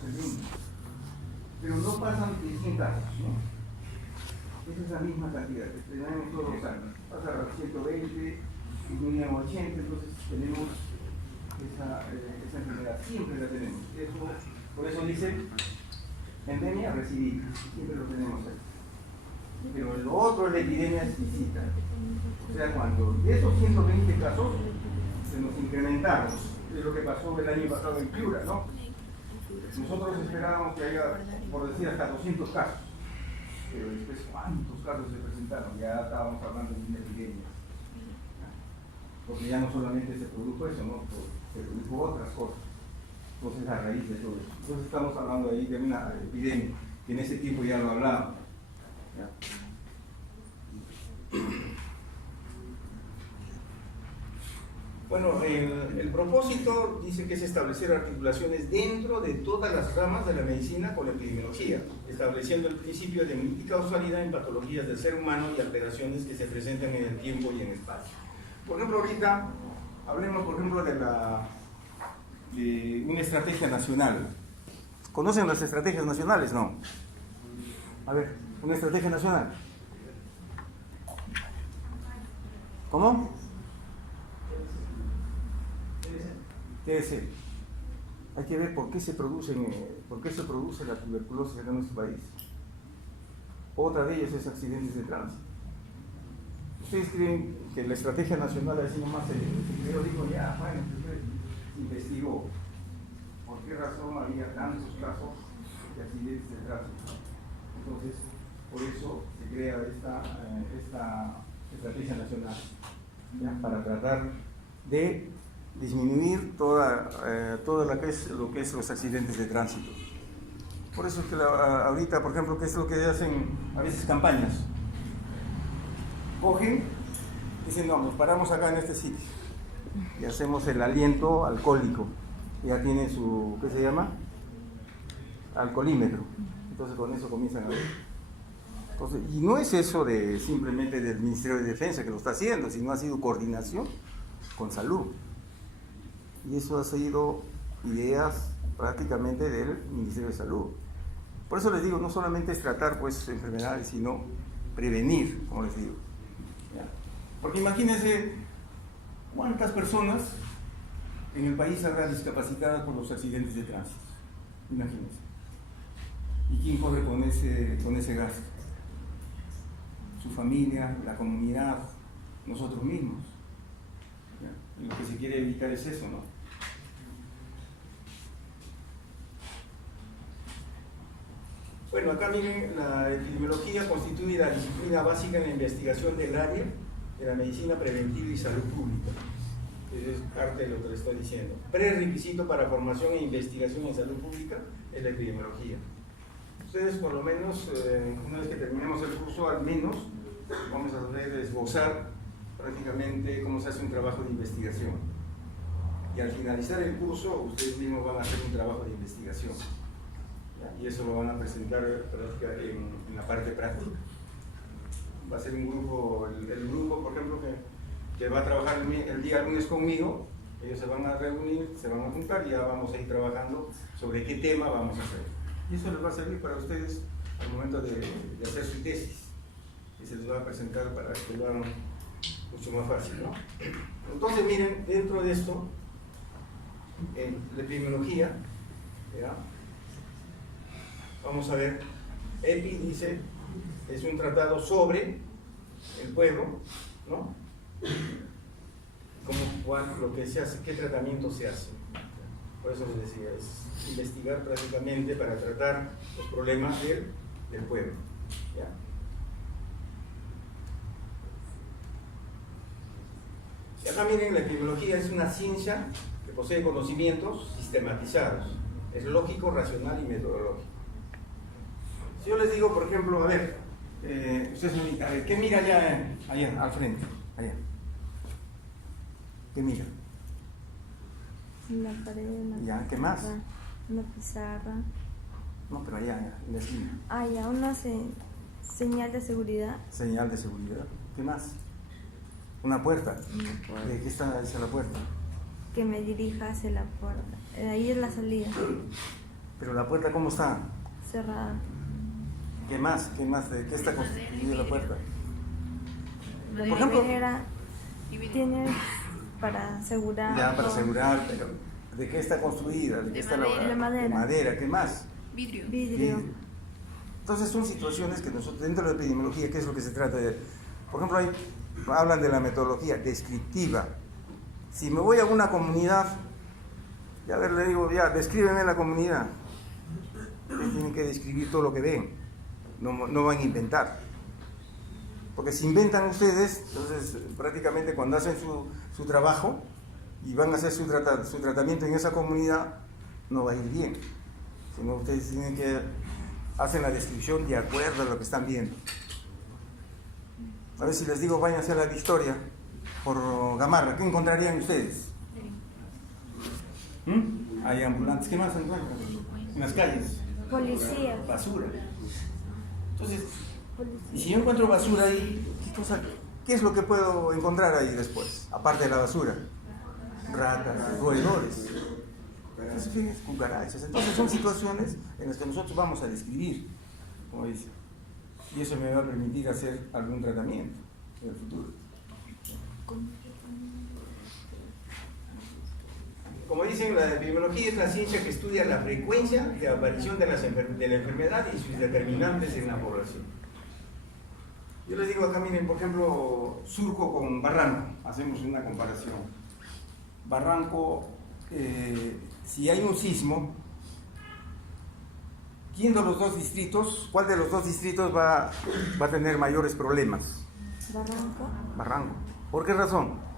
tenemos el mismo. Pero no pasan de 100 casos, ¿no? Esa es la misma cantidad que tenemos todos los años. Pasa a 120, disminuyen a 80, entonces tenemos esa enfermedad, siempre la tenemos. Por eso dicen, endemia recibida, siempre lo tenemos ahí. Pero lo otro es la epidemia exquisita. O sea, cuando de esos 120 casos se nos incrementaron, es lo que pasó el año pasado en Piura, ¿no? Nosotros esperábamos que haya, por decir, hasta 200 casos. Pero después, ¿cuántos casos se presentaron? Ya estábamos hablando de una epidemia. Porque ya no solamente se produjo eso, ¿no? Se produjo otras cosas. Entonces, a raíz de todo eso. Entonces, estamos hablando ahí de una epidemia, que en ese tiempo ya lo hablábamos. ¿Ya? Bueno, el propósito dice que es establecer articulaciones dentro de todas las ramas de la medicina con la epidemiología, estableciendo el principio de multicausalidad en patologías del ser humano y alteraciones que se presentan en el tiempo y en el espacio. Por ejemplo, ahorita hablemos, por ejemplo, de una estrategia nacional. ¿Conocen las estrategias nacionales? No. A ver, una estrategia nacional. ¿Cómo? TSE. Hay que ver por qué se produce la tuberculosis en nuestro país. Otra de ellas es accidentes de tránsito. ¿Ustedes creen que la estrategia nacional, así nomás, yo digo, ya, bueno, usted investigó por qué razón había tantos casos de accidentes de tránsito? Entonces, por eso se crea esta estrategia nacional, ¿ya? Para tratar de disminuir toda lo que es los accidentes de tránsito. Por eso es que ahorita, por ejemplo, ¿qué es lo que hacen a veces campañas? Cogen, dicen, no, nos paramos acá en este sitio y hacemos el aliento alcohólico. Ya tiene su, ¿qué se llama? Alcoholímetro. Entonces con eso comienzan a ver. Entonces, y no es eso de simplemente del Ministerio de Defensa que lo está haciendo, sino ha sido coordinación con salud. Y eso ha sido ideas prácticamente del Ministerio de Salud. Por eso les digo, no solamente es tratar pues enfermedades, sino prevenir, como les digo. ¿Ya? Porque imagínense cuántas personas en el país habrá discapacitadas por los accidentes de tránsito. Imagínense. ¿Y quién corre con ese gasto? Su familia, la comunidad, nosotros mismos. ¿Ya? Y lo que se quiere evitar es eso, ¿no? Bueno, acá miren, la epidemiología constituye la disciplina básica en la investigación del área de la medicina preventiva y salud pública. Eso es parte de lo que le estoy diciendo. Prerequisito para formación e investigación en salud pública es la epidemiología. Ustedes, por lo menos, una vez que terminemos el curso, al menos vamos a poder esbozar prácticamente cómo se hace un trabajo de investigación. Y al finalizar el curso, ustedes mismos van a hacer un trabajo de investigación. ¿Ya? Y eso lo van a presentar en la parte práctica. Va a ser un grupo, el grupo, por ejemplo, que va a trabajar el día lunes conmigo. Ellos se van a reunir, se van a juntar y ya vamos a ir trabajando sobre qué tema vamos a hacer. Y eso les va a servir para ustedes al momento de hacer su tesis. Y se les va a presentar para que lo hagan mucho más fácil, ¿no? Entonces, miren, dentro de esto, la epidemiología, ¿ya? Vamos a ver, EPI dice, es un tratado sobre el pueblo, ¿no? Lo que se hace, qué tratamiento se hace. Por eso les decía, es investigar prácticamente para tratar los problemas del pueblo, ¿ya? Y acá miren, la epidemiología es una ciencia que posee conocimientos sistematizados, es lógico, racional y metodológico. Si yo les digo, por ejemplo, a ver, ustedes, a ver, ¿qué mira allá al frente? Allá. ¿Qué mira? La pared, ya, ¿qué más? Una pizarra. No, pero allá, en la esquina. Ah, ya, una señal de seguridad. Señal de seguridad. ¿Qué más? Una puerta. Una puerta. ¿De qué está hacia la puerta? Que me dirija hacia la puerta. Ahí es la salida. Pero la puerta, ¿cómo está? Cerrada. ¿Qué más? ¿Qué más? ¿De qué está constituida la puerta? La Por ejemplo, madera tiene para asegurar. ya, para asegurar, pero ¿de qué está construida? ¿De qué está elaborada? De madera. De madera, ¿qué más? Vidrio. Vidrio. Entonces son situaciones que nosotros, dentro de la epidemiología, ¿qué es lo que se trata de? Por ejemplo, ahí hablan de la metodología descriptiva. Si me voy a una comunidad, ya a ver, le digo, ya, descríbeme la comunidad. Ustedes tienen que describir todo lo que ven, no van a inventar. Porque si inventan ustedes, entonces prácticamente cuando hacen su trabajo y van a hacer su tratamiento en esa comunidad, no va a ir bien. Sino ustedes tienen que hacer la descripción de acuerdo a lo que están viendo. A ver si les digo, vayan a hacer la Victoria por Gamarra, ¿qué encontrarían ustedes? Hay ambulantes, ¿qué más encuentran? En las calles. Policía. Basura. Entonces, Policía. y si yo encuentro basura ahí, ¿qué es lo que puedo encontrar ahí después? Aparte de la basura. Ratas, roedores. Entonces, fíjense, cucarachas. Entonces son situaciones en las que nosotros vamos a describir, como dice. Y eso me va a permitir hacer algún tratamiento en el futuro. Como dicen, la epidemiología es la ciencia que estudia la frecuencia de aparición de la enfermedad y sus determinantes en la población. Yo les digo acá, miren, por ejemplo, Surco con Barranco, hacemos una comparación. Barranco, si hay un sismo, ¿quién de los dos distritos, cuál de los dos distritos va a tener mayores problemas? Barranco. Barranco. ¿Por qué razón?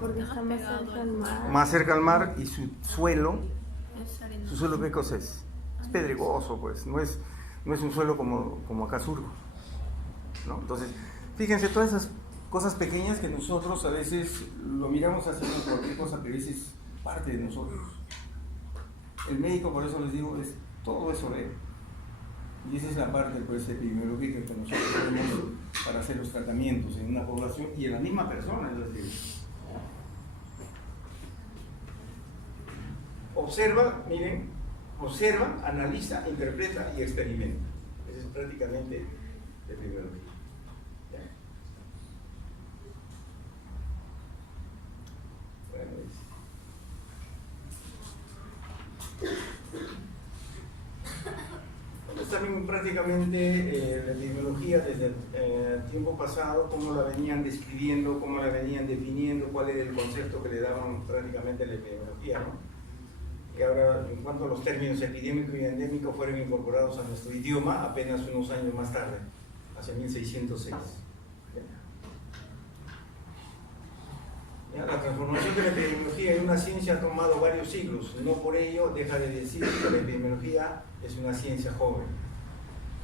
Porque está más cerca al mar. Más cerca al mar y su suelo, Es arenoso. ¿su suelo qué cosa es? Es pedregoso, pues, no es un suelo como acá Surco, ¿no? Entonces, fíjense, todas esas cosas pequeñas que nosotros a veces lo miramos haciendo cualquier cosa, pero eso es parte de nosotros. El médico, por eso les digo, es todo eso ve. Y esa es la parte pues, epidemiológica que nosotros tenemos para hacer los tratamientos en una población y en la misma persona, es decir. Observa, miren, observa, analiza, interpreta y experimenta. Esa es prácticamente la epidemiología. ¿Ya? Bueno, pues también prácticamente la epidemiología desde el tiempo pasado, cómo la venían describiendo, cómo la venían definiendo, cuál era el concepto que le daban prácticamente a la epidemiología, ¿no? Que ahora, en cuanto a los términos epidémico y endémico, fueron incorporados a nuestro idioma apenas unos años más tarde, hacia 1606. ¿Ya? La transformación de la epidemiología en una ciencia ha tomado varios siglos, no por ello deja de decir que la epidemiología es una ciencia joven.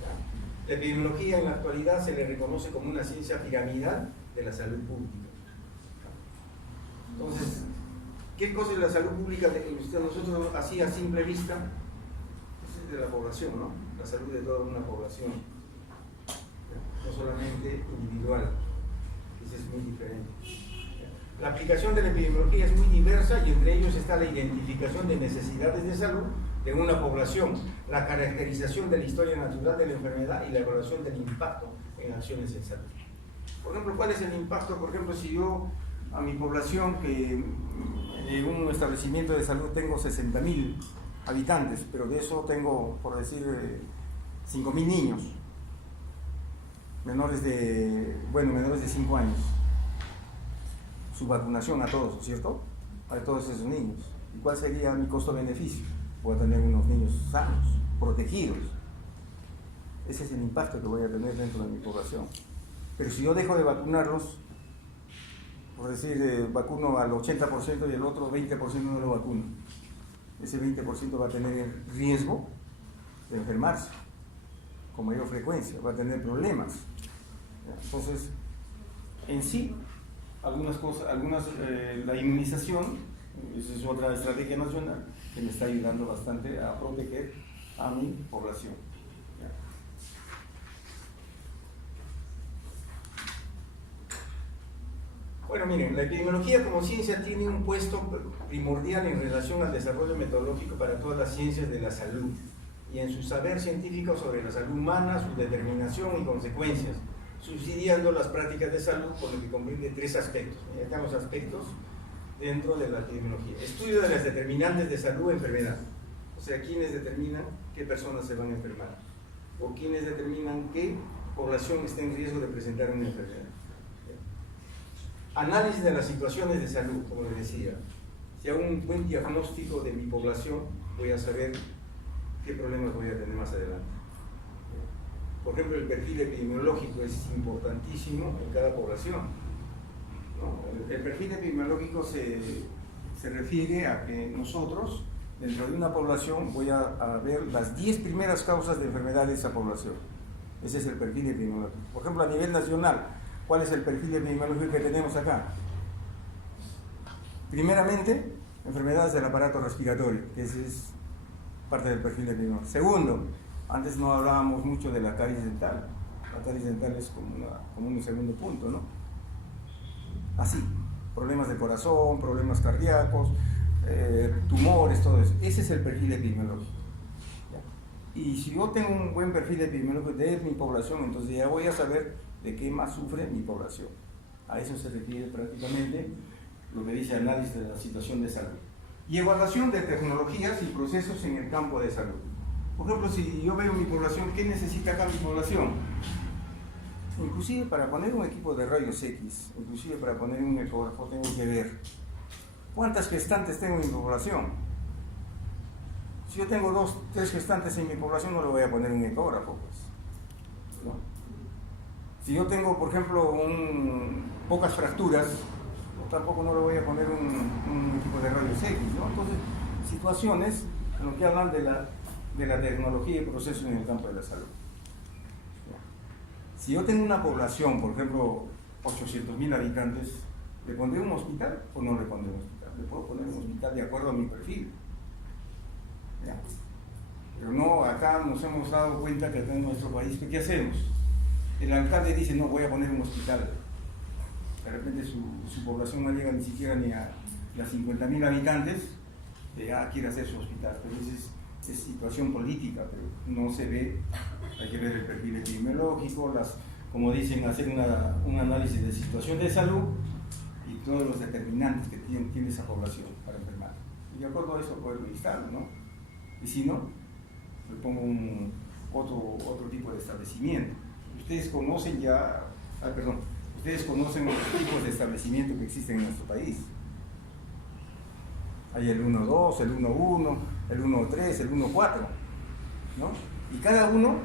¿Ya? La epidemiología en la actualidad se le reconoce como una ciencia piramidal de la salud pública. Entonces, ¿qué cosa es la salud pública nosotros así a simple vista? Es de la población, ¿no? La salud de toda una población, no solamente individual. Eso es muy diferente. La aplicación de la epidemiología es muy diversa y entre ellos está la identificación de necesidades de salud de una población, la caracterización de la historia natural de la enfermedad y la evaluación del impacto en acciones en salud. Por ejemplo, ¿cuál es el impacto? Por ejemplo, si yo a mi población, que en un establecimiento de salud tengo 60.000 habitantes, pero de eso tengo, por decir, 5.000 niños, menores de 5 años. Su vacunación a todos, ¿cierto? A todos esos niños. ¿Y cuál sería mi costo-beneficio? Voy a tener unos niños sanos, protegidos. Ese es el impacto que voy a tener dentro de mi población. Pero si yo dejo de vacunarlos, por decir, vacuno al 80% y el otro 20% no lo vacuno, ese 20% va a tener riesgo de enfermarse con mayor frecuencia, va a tener problemas. Entonces, en sí, la inmunización, esa es otra estrategia nacional que me está ayudando bastante a proteger a mi población. Bueno, miren, la epidemiología como ciencia tiene un puesto primordial en relación al desarrollo metodológico para todas las ciencias de la salud y en su saber científico sobre la salud humana, su determinación y consecuencias, subsidiando las prácticas de salud, por lo que comprende tres aspectos. Ya estamos aspectos dentro de la epidemiología. Estudio de las determinantes de salud o enfermedad, o sea, quiénes determinan qué personas se van a enfermar, o quiénes determinan qué población está en riesgo de presentar una enfermedad. Análisis de las situaciones de salud, como les decía. Si hago un buen diagnóstico de mi población, voy a saber qué problemas voy a tener más adelante. Por ejemplo, el perfil epidemiológico es importantísimo en cada población, ¿no? El perfil epidemiológico se refiere a que nosotros, dentro de una población, voy a ver las 10 primeras causas de enfermedad de esa población. Ese es el perfil epidemiológico. Por ejemplo, a nivel nacional, ¿cuál es el perfil epidemiológico que tenemos acá? Primeramente, enfermedades del aparato respiratorio, que ese es parte del perfil epidemiológico. Segundo, antes no hablábamos mucho de la caries dental. La caries dental es como un segundo punto, ¿no? Así, problemas de corazón, problemas cardíacos, tumores, todo eso. Ese es el perfil epidemiológico. Y si yo tengo un buen perfil epidemiológico de mi población, entonces ya voy a saber de qué más sufre mi población. A eso se refiere prácticamente lo que dice análisis de la situación de salud. Y evaluación de tecnologías y procesos en el campo de salud. Por ejemplo, si yo veo mi población, ¿qué necesita acá mi población? Inclusive para poner un equipo de rayos X, inclusive para poner un ecógrafo, tengo que ver cuántas gestantes tengo en mi población. Si yo tengo 2, 3 gestantes en mi población, no le voy a poner un ecógrafo, pues, ¿no? Si yo tengo, por ejemplo, pocas fracturas, tampoco no le voy a poner un equipo de rayos X, ¿no? Entonces, situaciones en lo que hablan de la tecnología y procesos en el campo de la salud. Si yo tengo una población, por ejemplo, 800.000 habitantes, ¿le pondré un hospital o no le pondré un hospital? Le puedo poner un hospital de acuerdo a mi perfil. ¿Ya? Pero no, acá nos hemos dado cuenta que acá en nuestro país, ¿qué hacemos? El alcalde dice, no, voy a poner un hospital. De repente su población no llega ni siquiera ni a las 50.000 habitantes, ya quiere hacer su hospital. Pero es situación política, pero no se ve. Hay que ver el perfil epidemiológico, como dicen, hacer un análisis de situación de salud y todos los determinantes que tiene esa población para enfermar. Y de acuerdo a eso poder listarlo, ¿no? Y si no, le pongo otro tipo de establecimiento. Ustedes conocen ustedes conocen los tipos de establecimiento que existen en nuestro país. Hay el 1-2, el 1-1, el 1-3, el 1-4, ¿no? Y cada uno,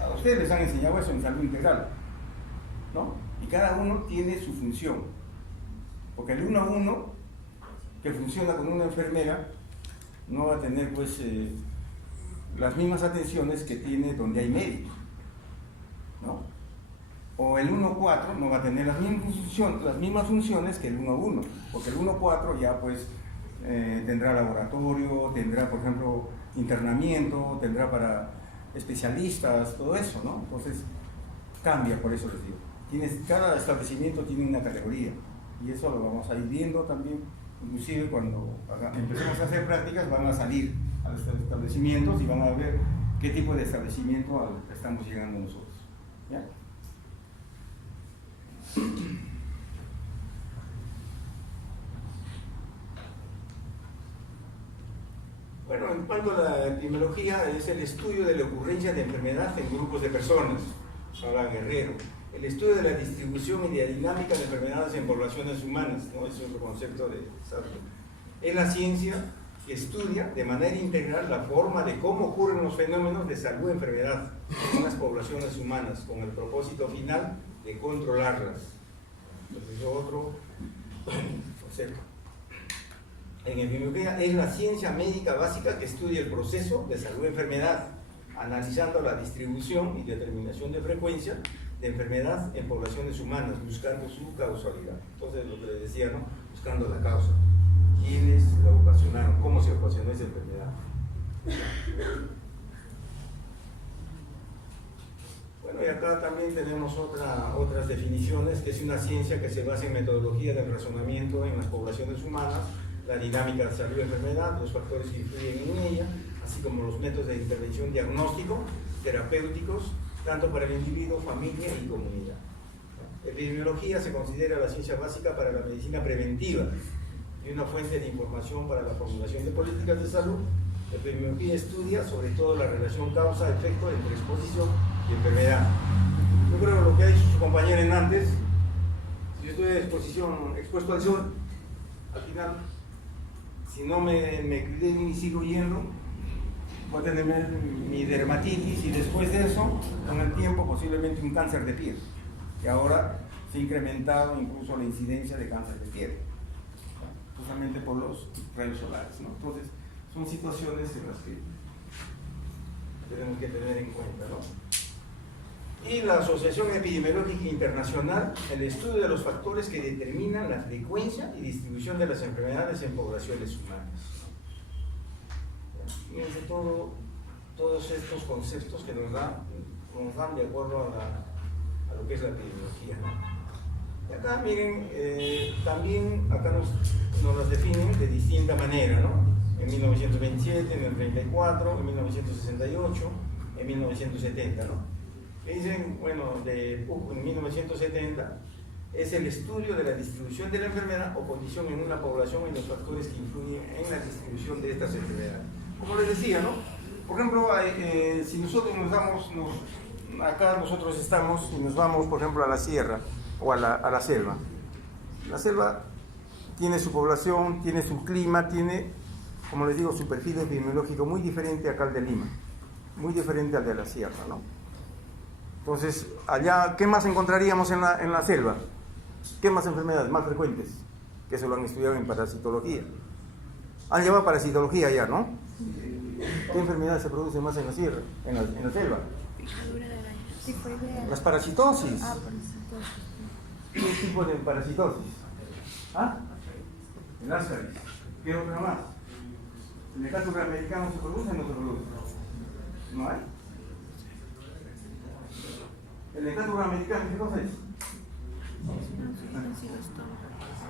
a ustedes les han enseñado eso en salud integral, ¿no? Y cada uno tiene su función. Porque el 1-1, que funciona con una enfermera, no va a tener pues las mismas atenciones que tiene donde hay médicos, ¿no? O el 1-4 no va a tener las mismas funciones que el 1-1, porque el 1-4 ya pues tendrá laboratorio, tendrá por ejemplo internamiento, tendrá para especialistas, todo eso, ¿no? Entonces cambia, por eso les digo. Cada establecimiento tiene una categoría y eso lo vamos a ir viendo también. Inclusive cuando empecemos a hacer prácticas van a salir a los establecimientos y van a ver qué tipo de establecimiento al que estamos llegando nosotros. ¿Ya? Bueno, en cuanto a la epidemiología, es el estudio de la ocurrencia de enfermedad en grupos de personas, habla Guerrero. El estudio de la distribución y de la dinámica de enfermedades en poblaciones humanas, ¿no? Es otro concepto de salud. Es la ciencia que estudia de manera integral la forma de cómo ocurren los fenómenos de salud y enfermedad en las poblaciones humanas, con el propósito final de controlarlas. Entonces, otro concepto. En epidemiología es la ciencia médica básica que estudia el proceso de salud y enfermedad, analizando la distribución y determinación de frecuencia de enfermedad en poblaciones humanas, buscando su causalidad. Entonces, lo que les decía, ¿no? Buscando la causa. ¿Quiénes la ocasionaron? ¿Cómo se ocasionó esa enfermedad? Bueno, Y acá también tenemos otras definiciones, que es una ciencia que se basa en metodología del razonamiento en las poblaciones humanas, la dinámica de salud y enfermedad, los factores que influyen en ella, así como los métodos de intervención diagnóstico, terapéuticos, tanto para el individuo, familia y comunidad. Epidemiología se considera la ciencia básica para la medicina preventiva y una fuente de información para la formulación de políticas de salud. La epidemiología estudia sobre todo la relación causa-efecto entre exposición y enfermedad. Yo creo que lo que ha dicho su compañera en antes, si yo estoy expuesto al sol, al final, si no me cuidé y sigo yendo, voy a tener mi dermatitis y después de eso, con el tiempo, posiblemente un cáncer de piel. Y ahora se ha incrementado incluso la incidencia de cáncer de piel, justamente por los rayos solares, ¿no? Entonces, son situaciones en las que tenemos que tener en cuenta, ¿no? Y la Asociación Epidemiológica Internacional, el estudio de los factores que determinan la frecuencia y distribución de las enfermedades en poblaciones humanas. Fíjense todos estos conceptos que nos dan de acuerdo a lo que es la epidemiología, ¿no? Y acá miren, también acá nos las definen de distinta manera, ¿no? En 1927, en el 34, en 1968, en 1970, ¿no? Dicen, bueno, en 1970 es el estudio de la distribución de la enfermedad o condición en una población y los factores que influyen en la distribución de estas enfermedades. Como les decía, ¿no? Por ejemplo, si nosotros acá nosotros estamos y nos vamos, por ejemplo, a la sierra o a la selva. La selva tiene su población, tiene su clima, tiene, como les digo, su perfil epidemiológico muy diferente acá al de Lima, muy diferente al de la sierra, ¿no? Entonces, allá, ¿qué más encontraríamos en la selva? ¿Qué más enfermedades más frecuentes? Que se lo han estudiado en parasitología. Han llevado parasitología allá, ¿no? ¿Qué enfermedades se producen más en la sierra, en la selva? Las parasitosis. Parasitosis. ¿Qué tipo de parasitosis? ¿Ah? El Ascaris. ¿Qué otra más? ¿En el caso americano se produce o no se produce? ¿No hay? ¿En el caso americano qué cosa es?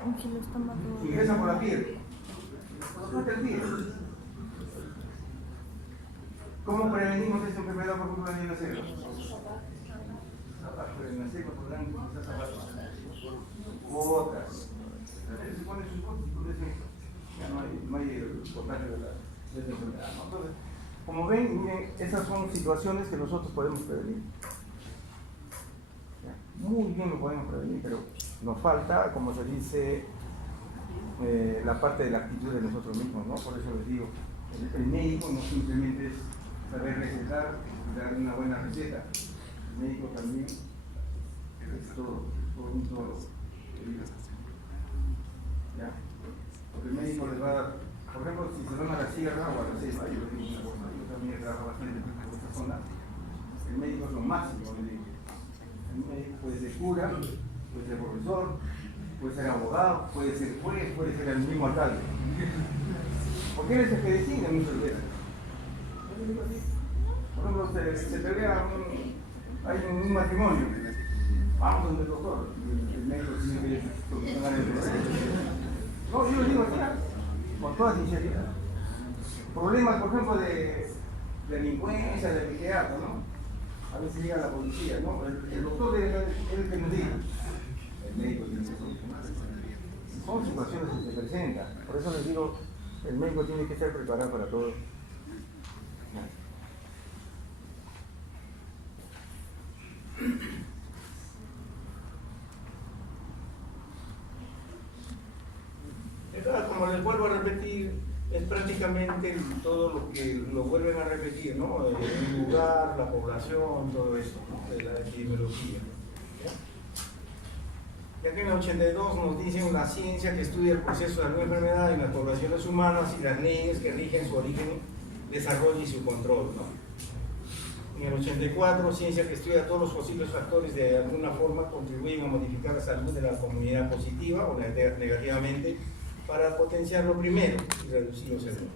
Un kilóstomo. Ingresa por la piel. ¿Por qué el piel? ¿Cómo prevenimos esta enfermedad por culpa de la selva? Pero en la selva podrán utilizar zapatos. Otras. Se ponen sus cosas y por eso ya no hay el contagio de esta enfermedad, ¿no? Entonces, como ven, miren, esas son situaciones que nosotros podemos prevenir. Muy bien lo podemos prevenir, pero nos falta, como se dice, la parte de la actitud de nosotros mismos, ¿no? Por eso les digo, el médico no simplemente es saber recetar y dar una buena receta. El médico también es todo un todo. ¿Ya? Porque el médico les va a dar, por ejemplo, si se van a la sierra o a la selva, yo también trabajo bastante por esta zona, el médico es lo máximo, le digo. El médico puede ser cura, puede ser profesor, puede ser abogado, puede ser juez, puede ser el mismo alcalde. Porque él es el que decide muchas veces. Por ejemplo, se pelea hay un matrimonio. Vamos donde el doctor. El médico tiene que solucionar el problema. No, yo lo digo aquí, con toda sinceridad. Problemas, por ejemplo, de delincuencia, de vigilato, ¿no? A veces llega la policía, ¿no? El doctor es el que nos diga. El médico tiene que solucionar. Son situaciones que se presentan. Por eso les digo, el médico tiene que estar preparado para todo. Como les vuelvo a repetir, es prácticamente todo lo que lo vuelven a repetir, ¿no? El lugar, la población, todo eso, ¿no? De la epidemiología. Ya que en el 82 nos dicen una ciencia que estudia el proceso de alguna enfermedad en las poblaciones humanas y las leyes que rigen su origen, desarrollo y su control, ¿no? En el 84, ciencia que estudia todos los posibles factores de alguna forma contribuyen a modificar la salud de la comunidad positiva o negativamente para potenciar lo primero y reducir lo segundo.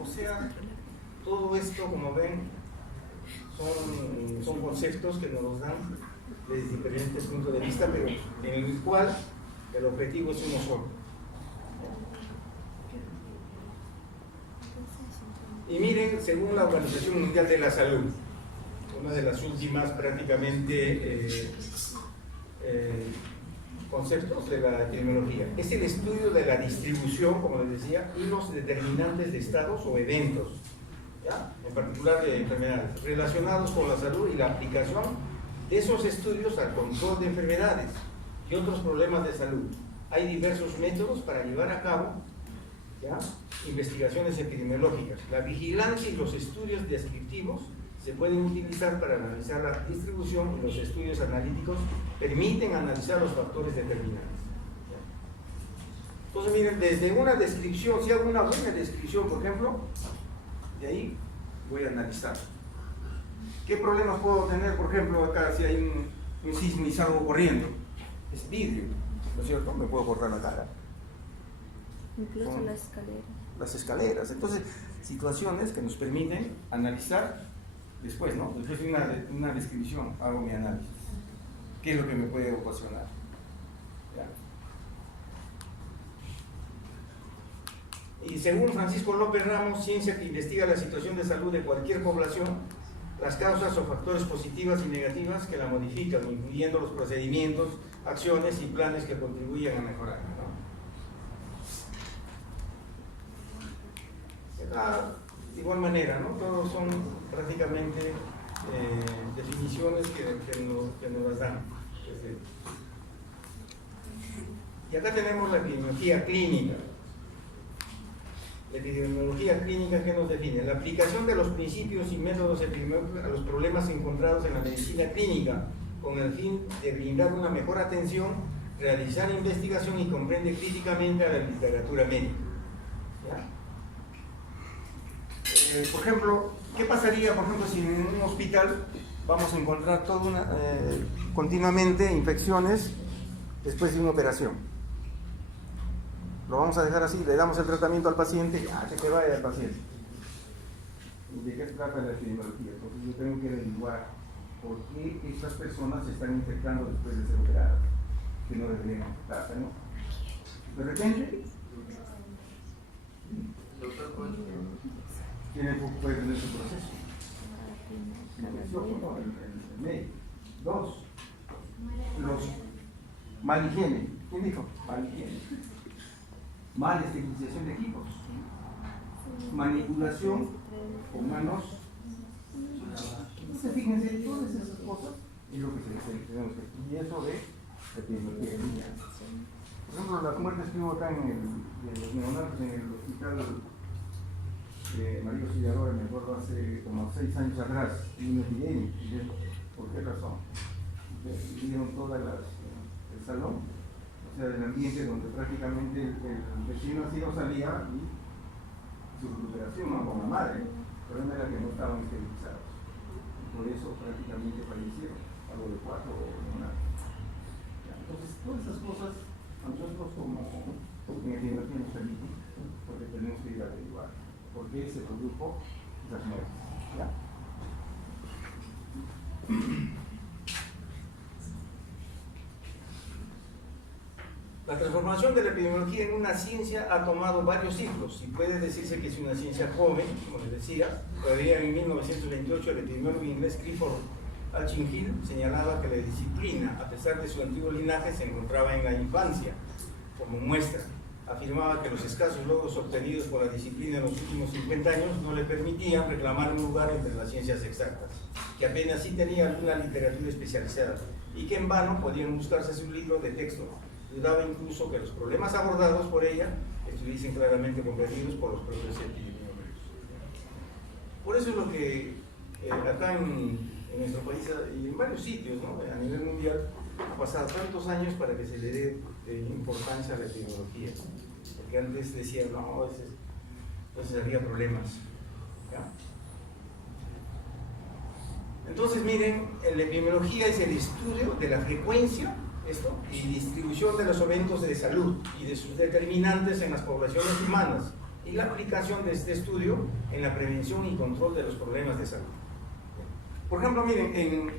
O sea, todo esto, como ven, son conceptos que nos dan desde diferentes puntos de vista, pero en el cual el objetivo es uno solo. Y miren, según la Organización Mundial de la Salud, una de las últimas prácticamente conceptos de la epidemiología, es el estudio de la distribución, como les decía, y los determinantes de estados o eventos, ¿ya? En particular de enfermedades, relacionados con la salud y la aplicación de esos estudios al control de enfermedades y otros problemas de salud. Hay diversos métodos para llevar a cabo, ¿ya?, investigaciones epidemiológicas. La vigilancia y los estudios descriptivos se pueden utilizar para analizar la distribución, y los estudios analíticos permiten analizar los factores determinantes. Entonces, miren, desde una descripción, si hago una buena descripción, por ejemplo, de ahí voy a analizar. ¿Qué problemas puedo tener, por ejemplo, acá si hay un sismo y salgo corriendo? Es vidrio, ¿no es cierto? Me puedo cortar la cara. Incluso las escaleras. Las escaleras. Entonces, situaciones que nos permiten analizar después, ¿no? Después de una descripción, hago mi análisis. ¿Qué es lo que me puede ocasionar? ¿Ya? Y según Francisco López Ramos, ciencia que investiga la situación de salud de cualquier población, las causas o factores positivas y negativas que la modifican, incluyendo los procedimientos, acciones y planes que contribuyen a mejorar, ¿no? De igual manera, ¿no? Todos son prácticamente definiciones que nos las dan. Y acá tenemos la epidemiología clínica. La epidemiología clínica, ¿qué nos define? La aplicación de los principios y métodos epidemiológicos a los problemas encontrados en la medicina clínica, con el fin de brindar una mejor atención, realizar investigación y comprende críticamente a la literatura médica. ¿Ya? Por ejemplo, ¿qué pasaría, por ejemplo, si en un hospital vamos a encontrar continuamente infecciones después de una operación? Lo vamos a dejar así, le damos el tratamiento al paciente, que te vaya el paciente. ¿De qué se trata la epidemiología? Entonces yo tengo que averiguar por qué estas personas se están infectando después de ser operadas, que no deberían infectarse, ¿no? De repente, ¿quién puede tener su proceso? El médico. Dos, los mal higiene. ¿Quién dijo? Mal higiene. Mal esterilización de equipos. Manipulación con manos. Entonces, fíjense, todas esas cosas es lo que tenemos que hacer. Y eso de epidemiología. Por ejemplo, las muertes que hubo acá de los neonatos en el hospital María Auxiliadora, me acuerdo hace como 6 años atrás, en una epidemia. ¿Por qué razón? Vieron todas el salón, o sea, del ambiente donde prácticamente el vecino así no salía y su recuperación, ¿no?, con la madre. El problema era que no estaban esterilizados. Por eso prácticamente fallecieron, algo de 4 o una. Entonces, todas esas cosas a nosotros como en epidemiología nos permiten, porque tenemos que ir a averiguar por qué se produjo esas muertes. ¿Ya? La transformación de la epidemiología en una ciencia ha tomado varios siglos y puede decirse que es una ciencia joven, como les decía. Todavía en 1928 el epidemiólogo inglés Clifford Alchin Hill señalaba que la disciplina, a pesar de su antiguo linaje, se encontraba en la infancia. Como muestra, afirmaba que los escasos logros obtenidos por la disciplina en los últimos 50 años no le permitían reclamar un lugar entre las ciencias exactas, que apenas sí tenía alguna literatura especializada y que en vano podían buscarse sus libros de texto. Dudaba incluso que los problemas abordados por ella estuviesen claramente comprendidos por los propios epidemiólogos. Por eso es lo que acá en nuestro país y en varios sitios, ¿no?, a nivel mundial, ha pasado tantos años para que se le dé importancia a la epidemiología. Porque antes decían, no, entonces había problemas. ¿Ya? Entonces, miren, la epidemiología es el estudio de la frecuencia y distribución de los eventos de salud y de sus determinantes en las poblaciones humanas y la aplicación de este estudio en la prevención y control de los problemas de salud. Por ejemplo, miren,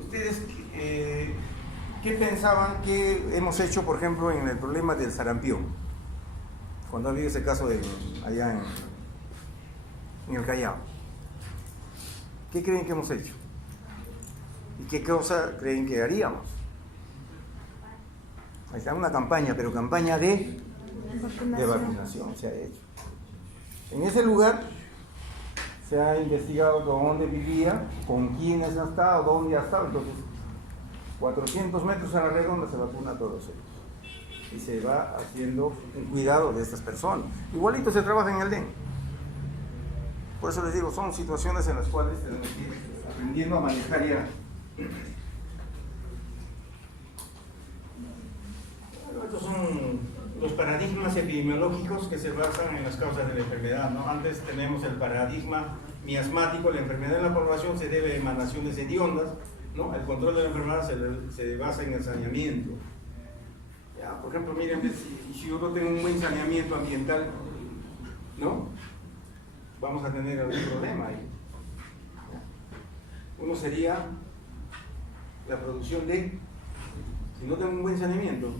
ustedes, ¿qué pensaban que hemos hecho, por ejemplo, en el problema del sarampión? Cuando ha habido ese caso allá en el Callao. ¿Qué creen que hemos hecho? ¿Y qué cosa creen que haríamos? Ahí está una campaña, pero campaña de vacunación se ha hecho. En ese lugar se ha investigado dónde vivía, con quiénes ha estado, dónde ha estado. Entonces, 400 metros a la redonda se vacuna a todos ellos. Y se va haciendo un cuidado de estas personas. Igualito se trabaja en el dengue. Por eso les digo, son situaciones en las cuales tenemos que ir aprendiendo a manejar ya. Bueno, estos son los paradigmas epidemiológicos que se basan en las causas de la enfermedad, ¿no? Antes tenemos el paradigma miasmático, la enfermedad en la población se debe a emanaciones hediondas, ¿no? El control de la enfermedad se basa en el saneamiento. Ya, por ejemplo, miren, si yo no tengo un buen saneamiento ambiental, ¿no? Vamos a tener algún problema ahí. Uno sería la producción de, si no tengo un buen saneamiento,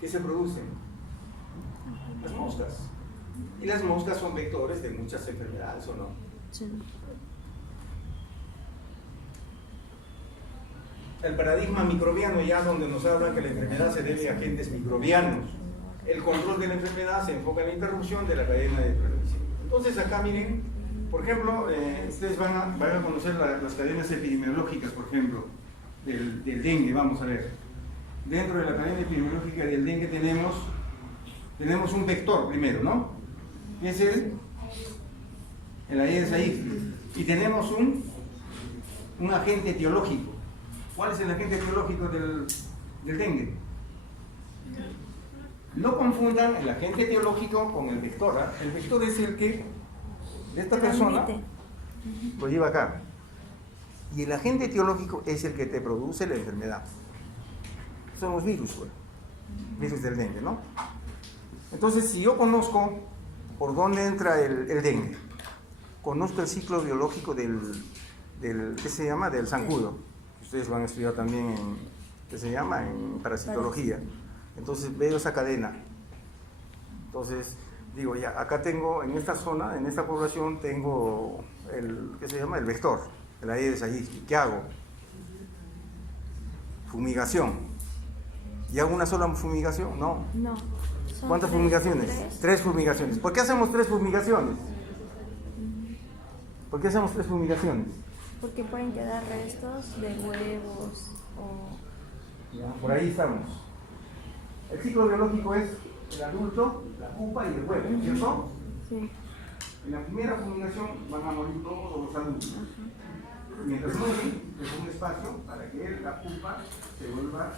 ¿qué se producen? Las moscas. Y las moscas son vectores de muchas enfermedades, ¿o no? Sí. El paradigma microbiano, ya donde nos hablan que la enfermedad se debe a agentes microbianos. El control de la enfermedad se enfoca en la interrupción de la cadena de transmisión. Entonces acá miren, por ejemplo, ustedes van a conocer las cadenas epidemiológicas, por ejemplo, del dengue. Vamos a ver. Dentro de la cadena epidemiológica del dengue tenemos un vector primero, ¿no? Que es el Aedes aegypti. Y tenemos un agente etiológico. ¿Cuál es el agente etiológico del dengue? No confundan el agente etiológico con el vector. El vector es el que de esta persona lo lleva acá. Y el agente etiológico es el que te produce la enfermedad. Son los virus, pues. Virus del dengue, ¿no? Entonces, si yo conozco por dónde entra el dengue, conozco el ciclo biológico del ¿qué se llama? Del zancudo. Ustedes van a estudiar también en parasitología. Entonces veo esa cadena. Entonces digo, ya, acá tengo, en esta zona, en esta población, tengo el vector, el Aedes aegypti. ¿Qué hago? Fumigación. ¿Y hago una sola fumigación? No. No. ¿Cuántas fumigaciones? Tres fumigaciones. ¿Por qué hacemos tres fumigaciones? ¿Por qué hacemos tres fumigaciones? Porque pueden quedar restos de huevos o... Ya, por ahí estamos. El ciclo biológico es el adulto, la pupa y el huevo, ¿cierto? Sí. En la primera fumigación van a morir todos los adultos. Mientras mueren, es un espacio para que la pupa se vuelva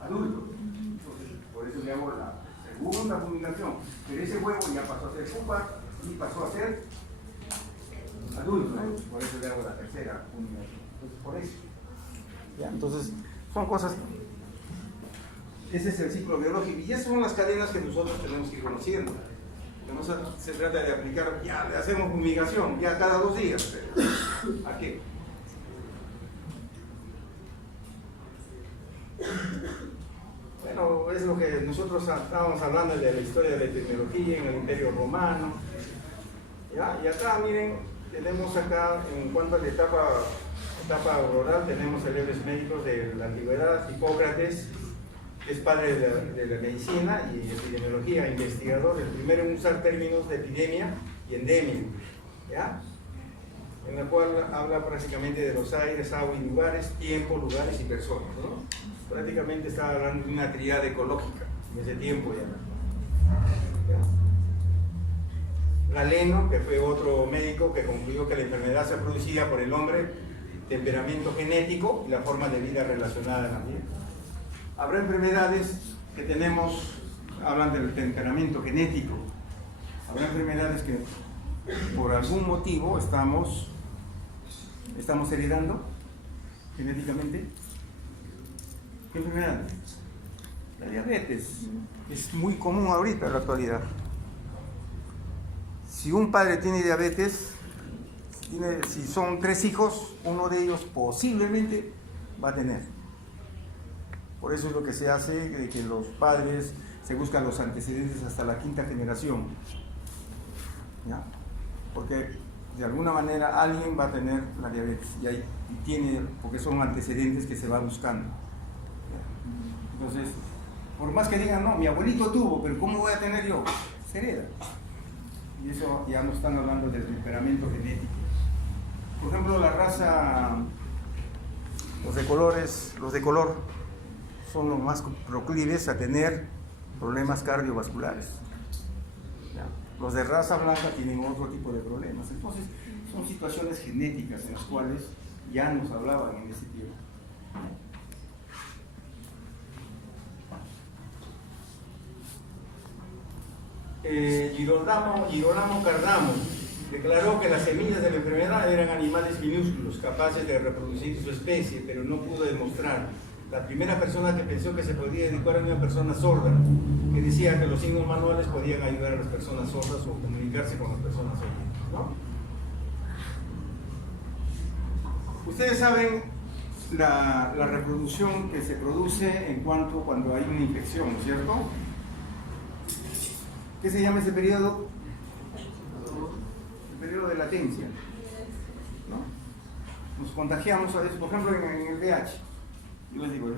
adulto. Entonces, por eso le hago la segunda fumigación. Pero ese huevo ya pasó a ser pupa y pasó a ser adulto. Por eso le hago la tercera fumigación. Entonces, por eso. ¿Ya? Entonces, son cosas. Ese es el ciclo biológico. Y esas son las cadenas que nosotros tenemos que ir conociendo. Que no se trata de aplicar, ya le hacemos fumigación, ya cada 2 días. ¿A qué? Bueno, es lo que nosotros estábamos hablando de la historia de la epidemiología en el Imperio Romano. ¿Ya? Y acá, miren, tenemos acá, en cuanto a la etapa rural, tenemos célebres médicos de la antigüedad, Hipócrates, que es padre de la medicina y epidemiología, investigador, el primero en usar términos de epidemia y endemia, ¿ya? En la cual habla prácticamente de los aires, agua y lugares, tiempo, lugares y personas, ¿no? Prácticamente está hablando de una tríada ecológica en ese tiempo ya. Galeno, que fue otro médico que concluyó que la enfermedad se producía por el hombre, temperamento genético y la forma de vida relacionada al ambiente. Habrá enfermedades que hablan del temperamento genético. Habrá enfermedades que por algún motivo estamos heredando genéticamente. ¿Qué enfermedad? La diabetes. Es muy común ahorita en la actualidad. Si un padre tiene diabetes, si son 3 hijos, uno de ellos posiblemente va a tener. Por eso es lo que se hace, de que los padres se buscan los antecedentes hasta la 5ª generación, ¿ya? Porque de alguna manera alguien va a tener la diabetes porque son antecedentes que se va buscando. Entonces, por más que digan, no, mi abuelito tuvo, pero ¿cómo voy a tener yo? Se hereda. Y eso ya no están hablando del temperamento genético. Por ejemplo, la raza, los de color son los más proclives a tener problemas cardiovasculares. ¿Ya? Los de raza blanca tienen otro tipo de problemas. Entonces, son situaciones genéticas en las cuales ya nos hablaban en ese tiempo. Girolamo Cardamo declaró que las semillas de la enfermedad eran animales minúsculos, capaces de reproducir su especie, pero no pudo demostrar. La primera persona que pensó que se podía educar era una persona sorda, que decía que los signos manuales podían ayudar a las personas sordas o comunicarse con las personas sordas, ¿no? Ustedes saben la reproducción que se produce cuando hay una infección, ¿no es cierto? ¿Qué se llama ese periodo? El periodo de latencia, ¿no? Nos contagiamos a veces, por ejemplo, en el VIH. Yo les digo, el VIH.